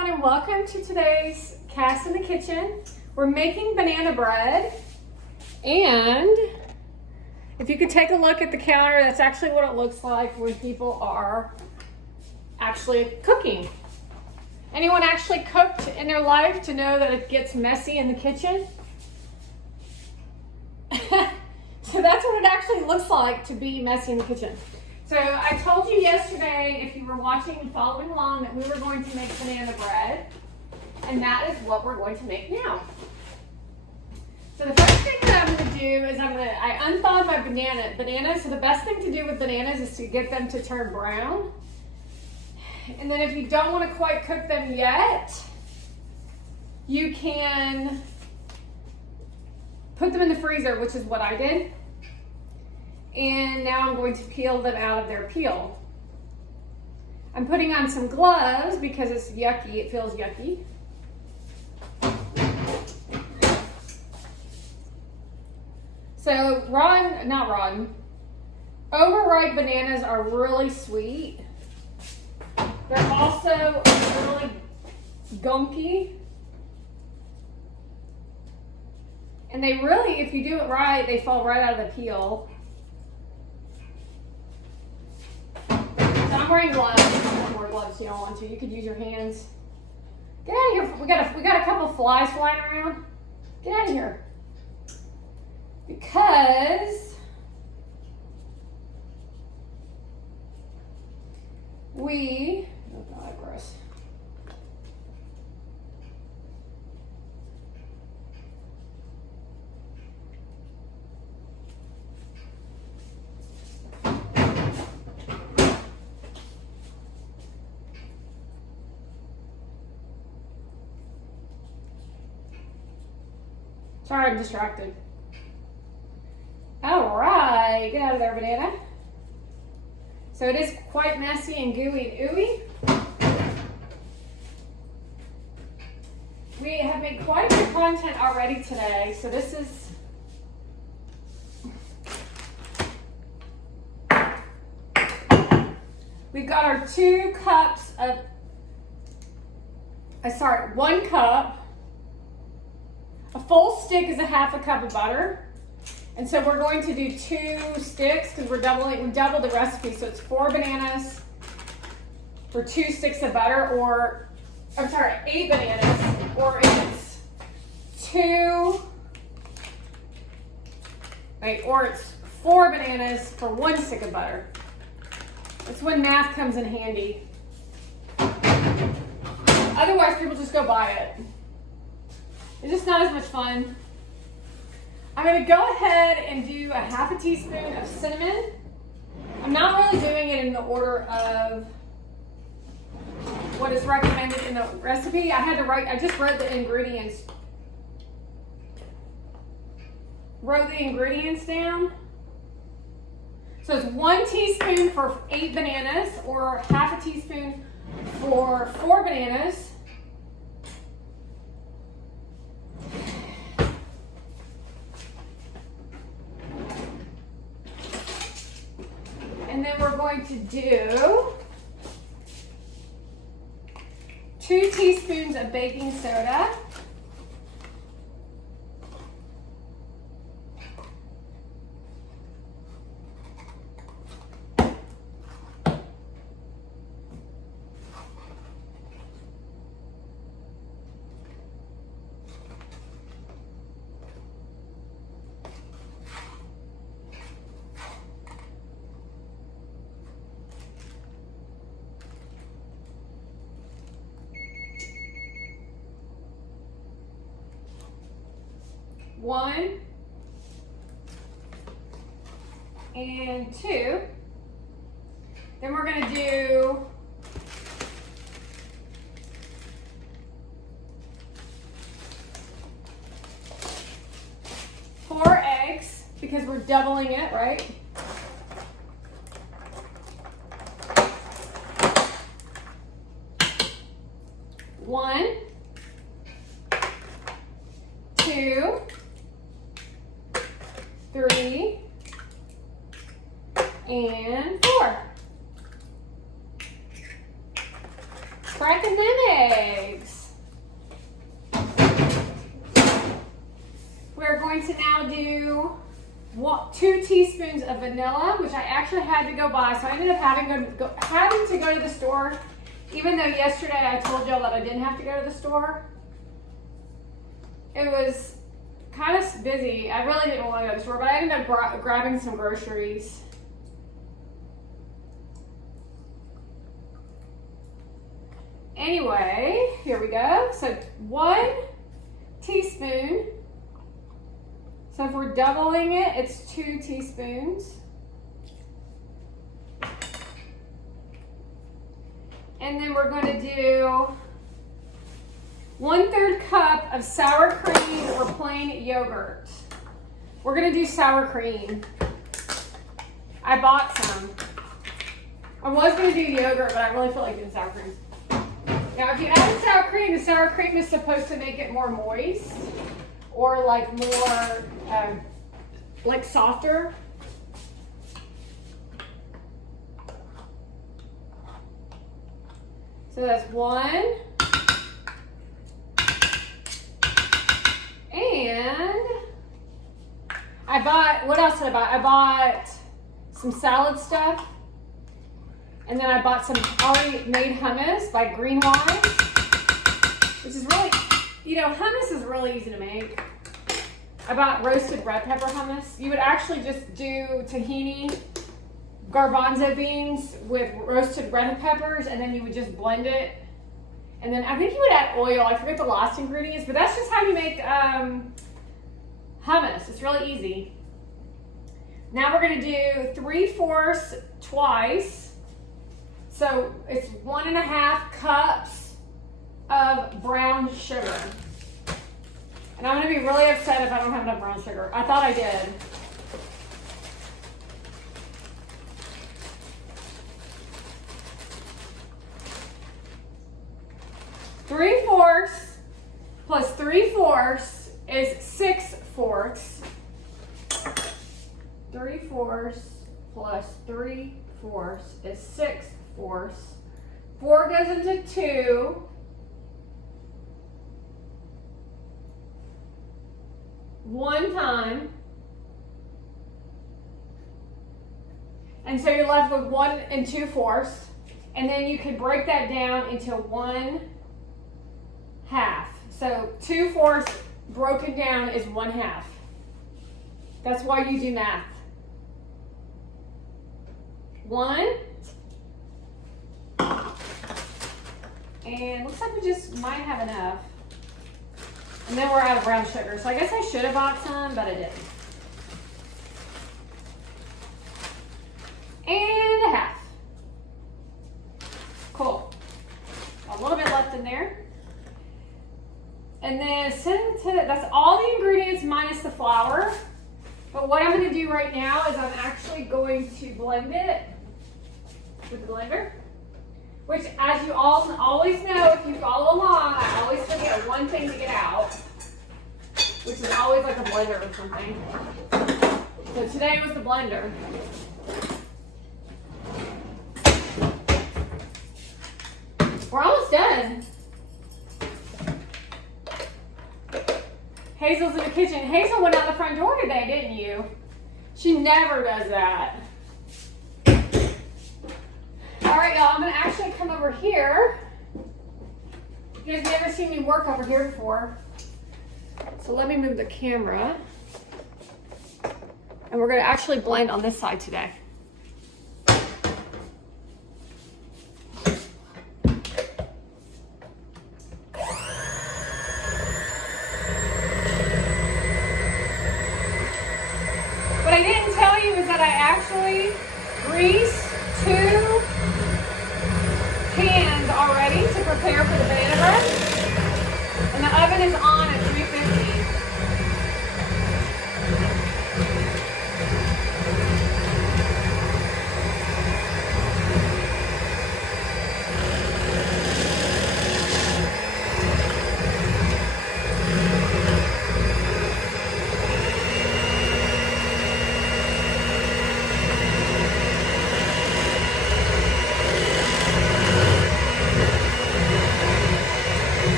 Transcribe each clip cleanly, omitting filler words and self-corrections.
everyone, and welcome to today's Cass in the Kitchen. We're making banana bread, and if you could take a look at the counter, that's actually what it looks like when people are actually cooking. Anyone actually cooked in their life to know that it gets messy in the kitchen? So that's what it actually looks like to be messy in the kitchen. So I told you yesterday, if you were watching and following along, that we were going to make banana bread, and that is what we're going to make now. So the first thing that I'm going to do is I unthawed my bananas. So the best thing to do with bananas is to get them to turn brown. And then if you don't want to quite cook them yet, you can put them in the freezer, which is what I did. And now I'm going to peel them out of their peel. I'm putting on some gloves because it's yucky, it feels yucky. So overripe bananas are really sweet. They're also really gunky. And they really, if you do it right, they fall right out of the peel. So I'm wearing gloves. You don't wear gloves if you don't want to. You could use your hands. Get out of here. We got a couple of flies flying around. Get out of here. Because oh God, gross. Sorry, I'm distracted. All right, get out of there, banana. So it is quite messy and gooey and ooey. We have made quite a bit of content already today, so this is we've got our 2 cups of 1 cup. A full stick is a half a cup of butter. And so we're going to do 2 sticks because we doubled the recipe. So it's 4 bananas for 2 sticks of butter, or 8 bananas, or it's 4 bananas for 1 stick of butter. That's when math comes in handy. Otherwise, people just go buy it. It's just not as much fun. I'm going to go ahead and do a half a teaspoon of cinnamon. I'm not really doing it in the order of what is recommended in the recipe. I just wrote the ingredients. Wrote the ingredients down. So it's 1 teaspoon for 8 bananas, or half a teaspoon for 4 bananas. And then we're going to do 2 teaspoons of baking soda. One and 2. Then we're going to do 4 eggs because we're doubling it, right? One, 2, 3, and 4. cracking them eggs. We're going to now do 2 teaspoons of vanilla, which I actually had to go buy. So I ended up having to go to the store, even though yesterday I told y'all that I didn't have to go to the store. It was kind of busy. I really didn't want to go to the store, but I ended up grabbing some groceries. Anyway, here we go. So 1 teaspoon. So if we're doubling it, it's 2 teaspoons. And then we're going to do 1/3 cup of sour cream or plain yogurt. We're going to do sour cream. I bought some. I was going to do yogurt, but I really feel like doing sour cream. Now, if you add sour cream, the sour cream is supposed to make it more moist or like more, like softer. So that's 1. And I bought, what else did I buy? I bought some salad stuff. And then I bought some already made hummus by Green Wise, which is really, you know, hummus is really easy to make. I bought roasted red pepper hummus. You would actually just do tahini, garbanzo beans with roasted red peppers, and then you would just blend it. And then I think you would add oil. I forget the last ingredients, but that's just how you make hummus. It's really easy. Now we're going to do 3/4 twice. So it's 1.5 cups of brown sugar. And I'm going to be really upset if I don't have enough brown sugar. I thought I did. Three-fourths plus 3/4 is 6/4. 3/4 plus 3/4 is 6/4. 4 goes into 2. 1 time. And so you're left with 1 2/4. And then you can break that down into 1/2. So 2/4 broken down is 1/2. That's why you do math. 1. And looks like we just might have enough. And then we're out of brown sugar. So I guess I should have bought some, but I didn't. And 1/2. Cool. A little bit left in there. And then that's all the ingredients minus the flour. But what I'm going to do right now is I'm actually going to blend it with the blender. Which, as you all always know, if you follow along, I always forget one thing to get out, which is always like a blender or something. So today was the blender. We're almost done. Hazel's in the kitchen. Hazel went out the front door today, didn't you? She never does that. All right, y'all, I'm gonna actually come over here. You guys never seen me work over here before. So let me move the camera. And we're gonna actually blend on this side today. What I didn't tell you is that I actually greased 2 pans already to prepare for the banana bread. And the oven is on at 350.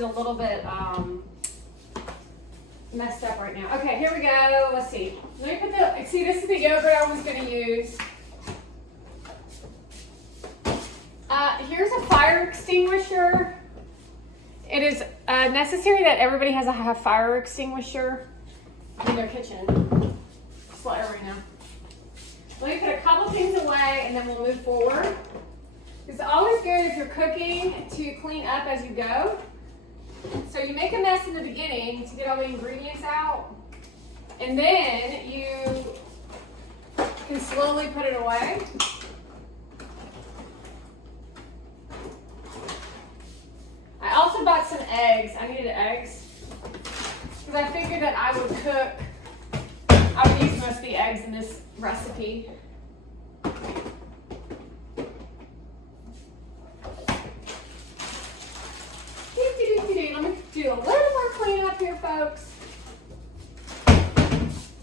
is a little bit messed up right now. Okay, here we go. Let's see. Let me put the, see, this is the yogurt I was going to use. Here's a fire extinguisher. It is necessary that everybody has a fire extinguisher in their kitchen. Just let everybody know. Let me put a couple things away and then we'll move forward. It's always good if you're cooking to clean up as you go. So you make a mess in the beginning to get all the ingredients out, and then you can slowly put it away. I also bought some eggs. I needed eggs because I figured that I would use most of the eggs in this recipe. Let me do a little more cleanup here, folks.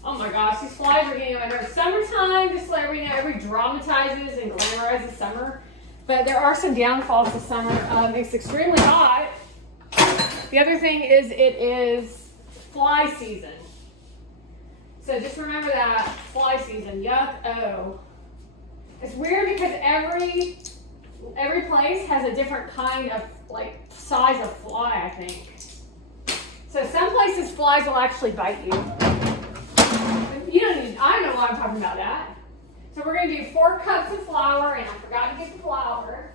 Oh my gosh, these flies are getting on my nerves. Summertime, just so everybody know, everybody dramatizes and glamorizes summer, but there are some downfalls to summer. It's extremely hot. The other thing is it is fly season. So just remember that, fly season, yuck, oh. It's weird because every place has a different kind of like size of fly, I think. So some places flies will actually bite you. You don't need, I don't know why I'm talking about that. So we're gonna do 4 cups of flour, and I forgot to get the flour.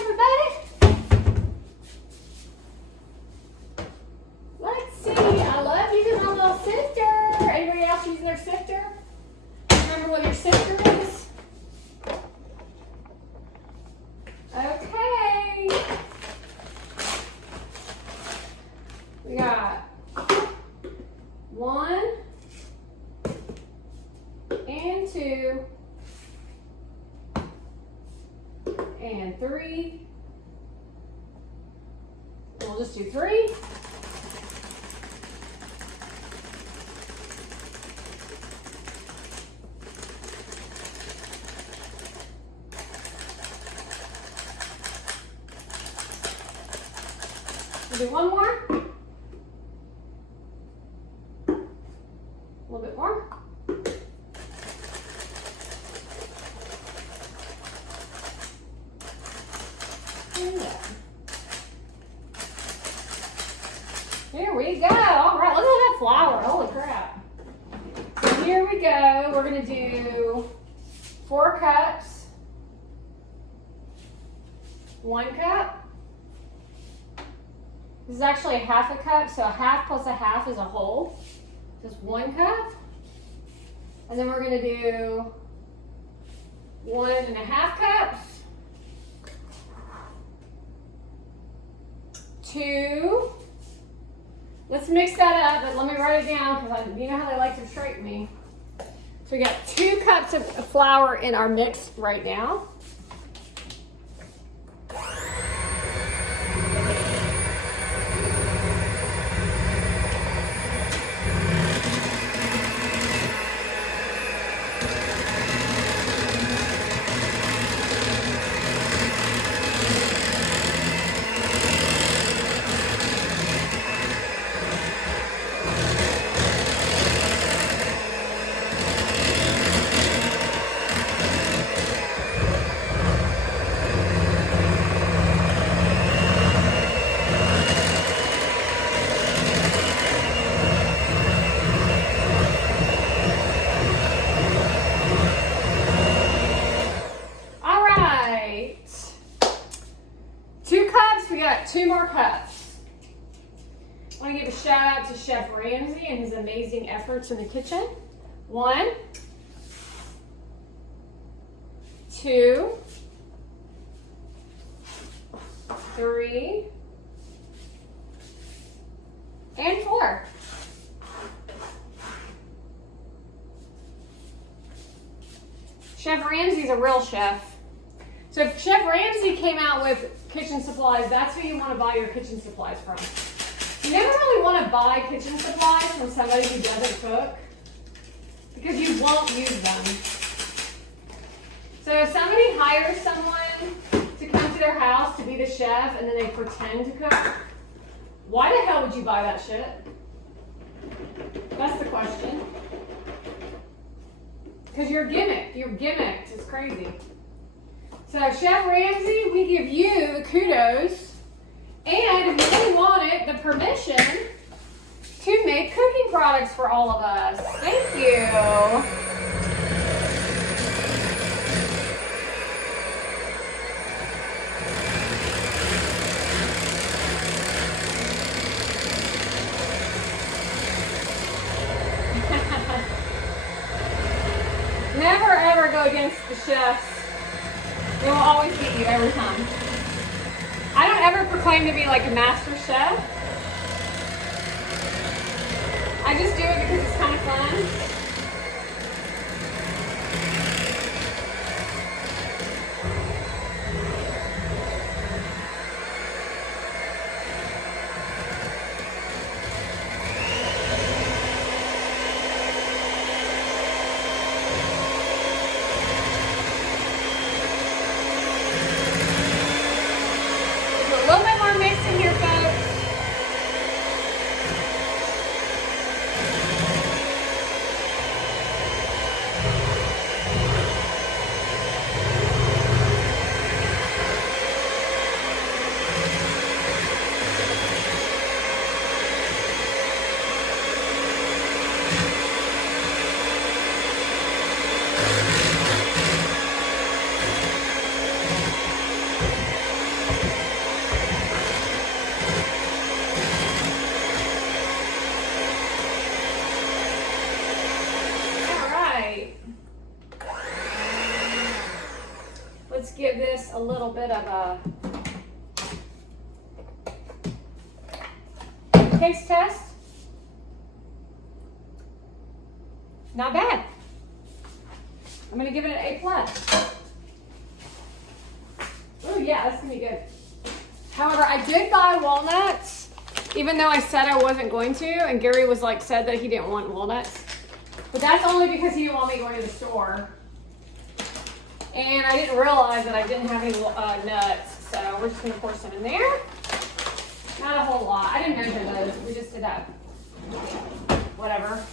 Everybody. Let's see, I love using my little sifter. Anybody else using their sifter? Remember what your sifter is? Okay. We got 1 and 2 and 3. We'll just do 3. We'll do 1 more. A little bit more. Here we go. All right, look at that flour. Holy crap. So here we go. We're going to do 4 cups. 1 cup. This is actually a half a cup, so a half plus a half is a whole. Just 1 cup. And then we're going to do 1.5 cups. 2. Let's mix that up, but let me write it down because you know how they like to trick me. So we got 2 cups of flour in our mix right now. We got 2 more cups. I want to give a shout out to Chef Ramsay and his amazing efforts in the kitchen. 1, 2, 3, and 4. Chef Ramsay's a real chef. So if Chef Ramsay came out with kitchen supplies, that's who you want to buy your kitchen supplies from. You never really want to buy kitchen supplies from somebody who doesn't cook because you won't use them. So if somebody hires someone to come to their house to be the chef and then they pretend to cook, why the hell would you buy that shit? That's the question. Because you're gimmicked. You're gimmicked. It's crazy. So Chef Ramsay, we give you the kudos. And if you really want it, the permission to make cooking products for all of us. Thank you. Never ever go against the chefs. They will always beat you every time. I don't ever proclaim to be like a master chef. I just do it because it's kind of fun. Let's give this a little bit of a taste test. Not bad. I'm gonna give it an A+. Oh yeah, that's gonna be good. However, I did buy walnuts, even though I said I wasn't going to, and Gary was like, said that he didn't want walnuts. But that's only because he didn't want me going to the store. And I didn't realize that I didn't have any nuts, so we're just gonna pour some in there. Not a whole lot. I didn't measure those. We just did that. Whatever.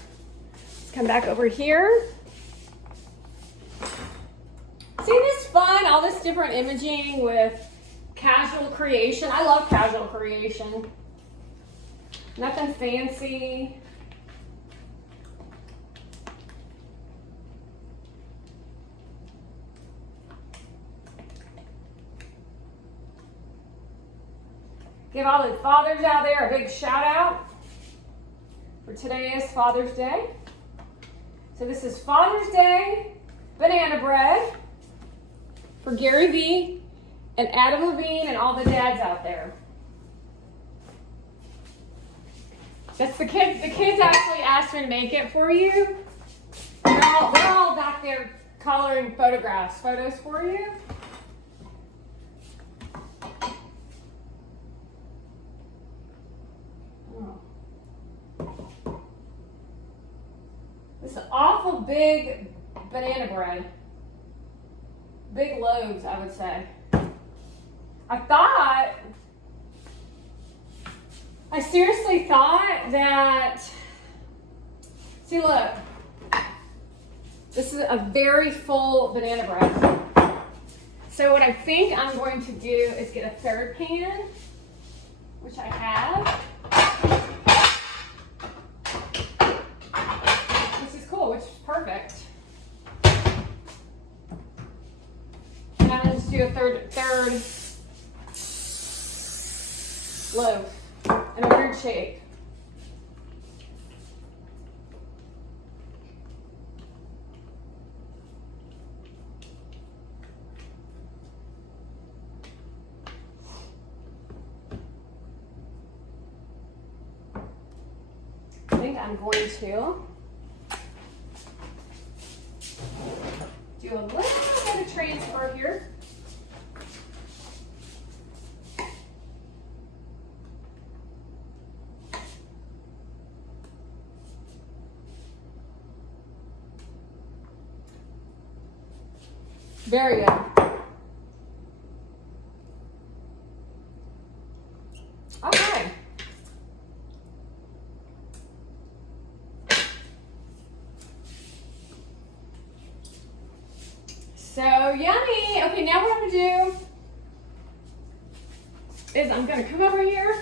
Let's come back over here. See this fun? All this different imaging with casual creation. I love casual creation. Nothing fancy. Give all the fathers out there a big shout out. For today is Father's Day. So this is Father's Day banana bread for Gary V and Adam Levine and all the dads out there. That's the kids. The kids actually asked me to make it for you. They're all back there coloring photos for you. This is awful big banana bread. Big loaves, I would say. I seriously thought that, see look, this is a very full banana bread. So what I think I'm going to do is get a third pan, which I have. Which is perfect. And I'm going to just do a third loaf in a weird shape. I think I'm going to do a little bit of transfer here. Very good. Okay. So yummy. Okay, now what I'm gonna do is I'm gonna come over here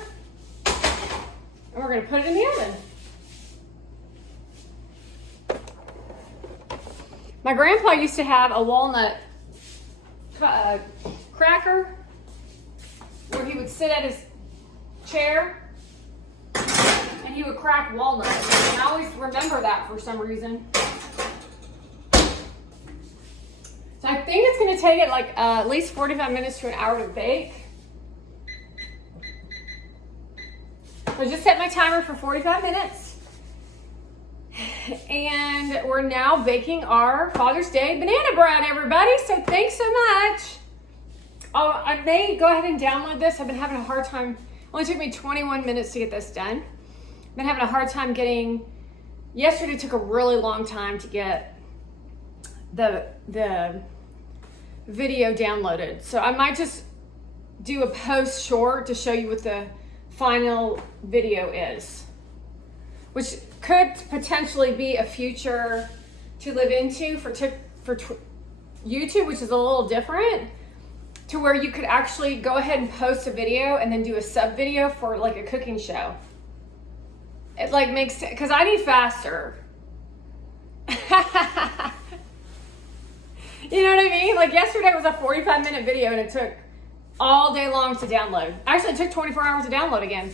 and we're gonna put it in the oven. My grandpa used to have a walnut cracker where he would sit at his chair and he would crack walnuts. And I always remember that for some reason. So I think it's gonna take it like at least 45 minutes to an hour to bake. I just set my timer for 45 minutes. And we're now baking our Father's Day banana bread, everybody. So thanks so much. Oh, I may go ahead and download this. I've been having a hard time. It only took me 21 minutes to get this done. I've been having a hard time getting, yesterday took a really long time to get the video downloaded. So I might just do a post short to show you what the final video is, which could potentially be a future to live into for YouTube, which is a little different, to where you could actually go ahead and post a video and then do a sub video for like a cooking show. It like makes, because I need faster. You know what I mean? Like yesterday was a 45-minute video and it took all day long to download. Actually, it took 24 hours to download again.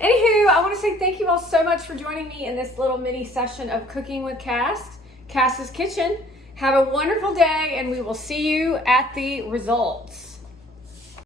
Anywho, I want to say thank you all so much for joining me in this little mini session of Cooking with Cass's Kitchen. Have a wonderful day and we will see you at the results.